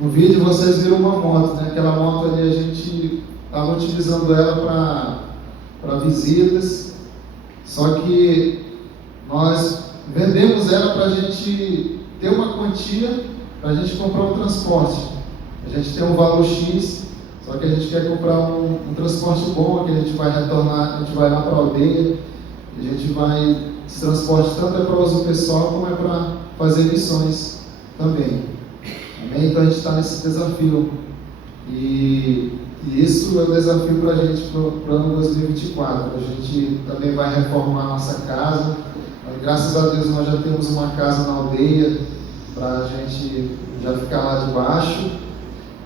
No vídeo vocês viram uma moto, né? Aquela moto ali a gente estava utilizando ela para visitas, só que nós vendemos ela para a gente ter uma quantia, para a gente comprar um transporte. A gente tem um valor X, só que a gente quer comprar um transporte bom, que a gente vai retornar, a gente vai lá para a aldeia, a gente vai, esse transporte tanto é para uso pessoal como é para fazer missões também. Amém? Então a gente está nesse desafio. E isso é o desafio para a gente para o ano 2024. A gente também vai reformar a nossa casa. Graças a Deus nós já temos uma casa na aldeia para a gente já ficar lá debaixo.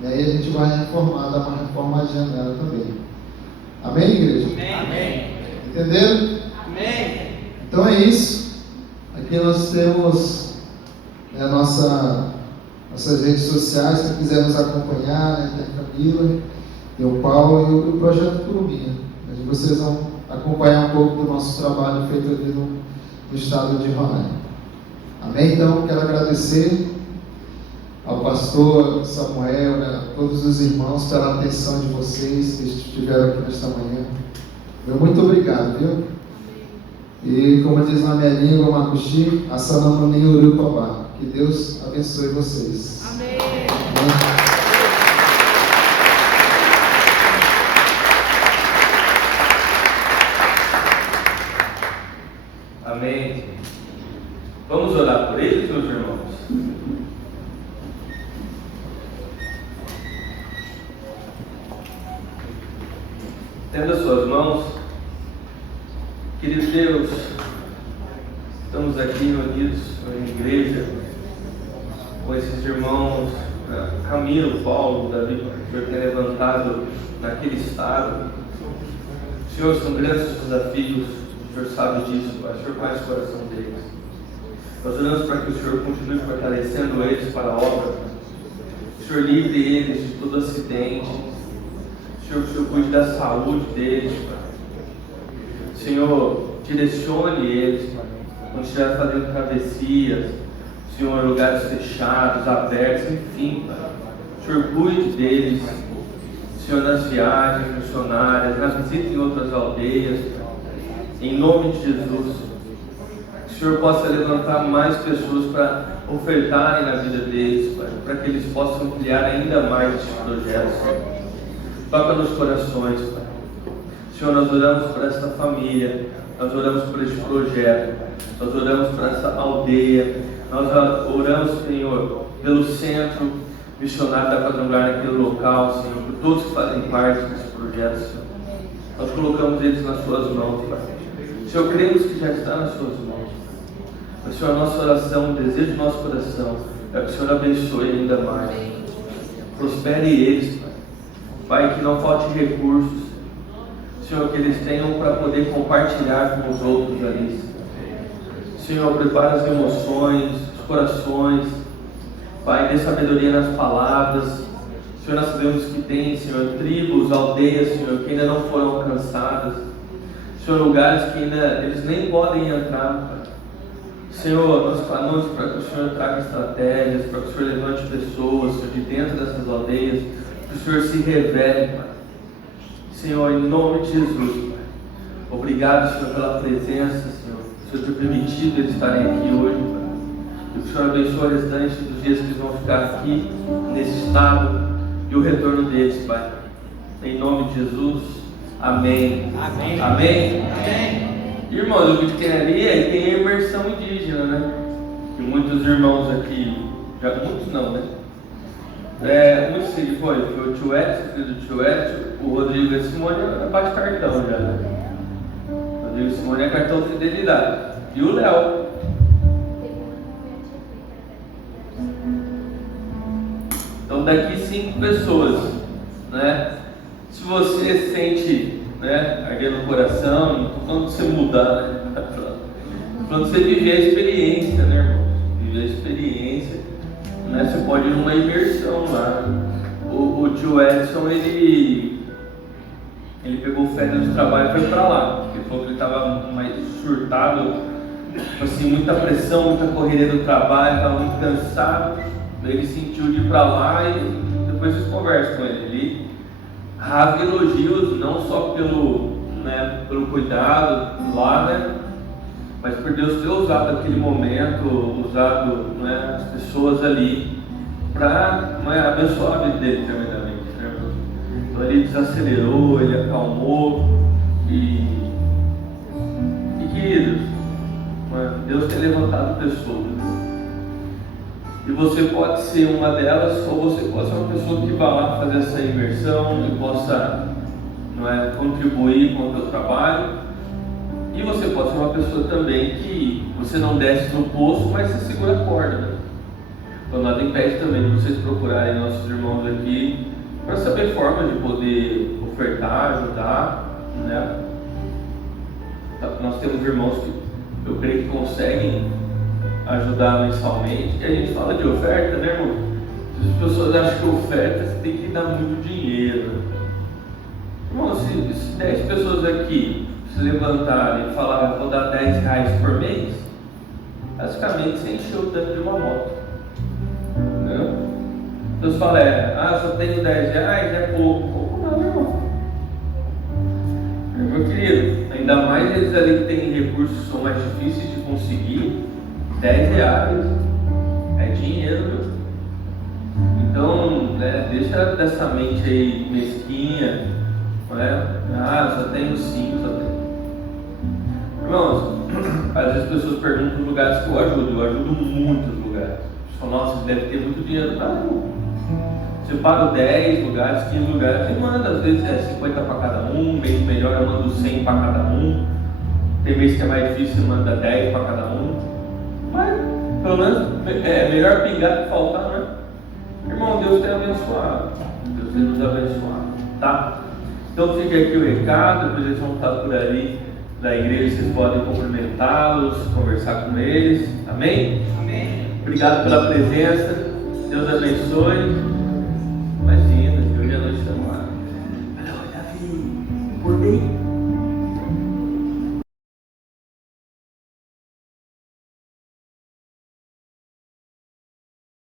E aí a gente vai reformar, dar uma reformadinha nela também. Amém, igreja? Amém. Entenderam? Amém. Então é isso. Aqui nós temos nossas redes sociais, se quiser nos acompanhar, né? Tem a Camila, tem o Paulo e o Projeto Curubinha. Vocês vão acompanhar um pouco do nosso trabalho feito ali no estado de Roraima. Amém? Então, quero agradecer ao pastor Samuel, né, a todos os irmãos pela atenção de vocês que estiveram aqui nesta manhã. Muito obrigado, viu? E como diz na minha língua, Macuxi, Assanamuni Urupabá. Que Deus abençoe vocês. Amém. Amém. Amém. Vamos orar por eles, meus irmãos? Tenda suas mãos. Querido Deus, estamos aqui reunidos na igreja com esses irmãos, Camilo, Paulo, Davi, que o Senhor tem levantado naquele estado. Senhor, são grandes desafios. O Senhor sabe disso, Pai. O Senhor conhece o coração deles. Nós oramos para que o Senhor continue fortalecendo eles para a obra. O Senhor livre eles de todo acidente. O Senhor cuide da saúde deles, Pai. Senhor, direcione eles, Pai. Quando estiver fazendo travessias, Senhor, lugares fechados, abertos, enfim, Pai. O Senhor cuide deles, Senhor, nas viagens missionárias, nas visitas em outras aldeias, Pai. Em nome de Jesus, que o Senhor possa levantar mais pessoas para ofertarem na vida deles, Pai, para que eles possam ampliar ainda mais esses projetos. Toca nos corações, Pai. Senhor, nós oramos por essa família, nós oramos por este projeto, nós oramos por essa aldeia, nós oramos, Senhor, pelo centro missionário da Quadrangular naquele local, Senhor, por todos que fazem parte desse projeto, Senhor. Nós colocamos eles nas Suas mãos, Pai. Senhor, cremos que já está nas Suas mãos. Mas, Senhor, a nossa oração, o desejo do nosso coração é que o Senhor abençoe ainda mais. Prospere eles, Pai. Pai, que não falte recursos, Senhor, que eles tenham para poder compartilhar com os outros ali. Senhor, prepara as emoções, os corações, Pai, dê sabedoria nas palavras. Senhor, nós sabemos que tem, Senhor, tribos, aldeias, Senhor, que ainda não foram alcançadas. Senhor, lugares que ainda eles nem podem entrar, Pai. Senhor, nós clamamos para que o Senhor traga estratégias, para que o Senhor levante pessoas, Senhor, de dentro dessas aldeias, que o Senhor se revele, Pai. Senhor, em nome de Jesus, Pai. Obrigado, Senhor, pela presença, Senhor. O Senhor ter permitido eles estarem aqui hoje, Pai. Que o Senhor abençoe o restante dos dias que eles vão ficar aqui, nesse estado, e o retorno deles, Pai. Em nome de Jesus. Amém. Amém. Amém. Amém. Irmãos, o que tem ali tem a imersão indígena, né? Que muitos irmãos aqui, já muitos não, né? Muitos que foi o tio Edson, filho do tio Edson, o Rodrigo e a Simone bate cartão já, né? O Rodrigo e Simone é cartão de fidelidade. E o Léo. Então daqui 5 pessoas, né? Se você sente, né, arder no coração, não estou falando de você mudar, né? Estou falando de você viver a experiência, né, irmão? Viver a experiência, né? Você pode ir numa imersão lá. O tio Edson, ele pegou férias de trabalho e foi para lá. Ele falou que ele estava mais surtado assim, muita pressão, muita correria do trabalho, estava muito cansado. Ele sentiu de ir para lá e depois vocês conversam com ele. Ele rasga elogios, não só pelo cuidado lá, né? Mas por Deus ter usado aquele momento, usado, né, as pessoas ali para, né, abençoar a vida dele tremendamente, né? Então ele desacelerou, ele acalmou e queridos, né, Deus tem levantado pessoas. E você pode ser uma delas, ou você pode ser uma pessoa que vai lá fazer essa imersão, que possa, não é, contribuir com o teu trabalho. E você pode ser uma pessoa também que você não desce no poço, mas você segura a corda, né? Então nada impede também de vocês procurarem nossos irmãos aqui para saber formas de poder ofertar, ajudar, né? Nós temos irmãos que eu creio que conseguem ajudar mensalmente. E a gente fala de oferta, né, irmão? As pessoas acham que oferta você tem que dar muito dinheiro. Irmão, se 10 pessoas aqui se levantarem e falarem, vou dar R$10 por mês, basicamente você encheu o tanque de uma moto. Entendeu? Então você fala, só tenho R$10, é pouco. Pouco não, irmão. Meu querido, ainda mais eles ali que têm recursos que são mais difíceis de conseguir, R$10 é dinheiro, meu. Então, né, deixa dessa mente aí mesquinha, né? Só tenho 5, só tenho. Irmãos, às vezes as pessoas perguntam os lugares que eu ajudo muitos lugares. Nossa, deve ter muito dinheiro. Não. Você paga 10 lugares, 15 lugares, e manda, às vezes é 50 para cada um, mês melhor eu mando 100 para cada um. Tem mês que é mais difícil, eu mando 10 para cada um. Mas, pelo menos, é melhor pingar que faltar, né? Irmão, Deus tem abençoado. Deus tem nos abençoado, tá? Então fica aqui o recado, depois eles vão estar por ali da igreja, vocês podem cumprimentá-los, conversar com eles, amém? Amém. Obrigado pela presença, Deus abençoe.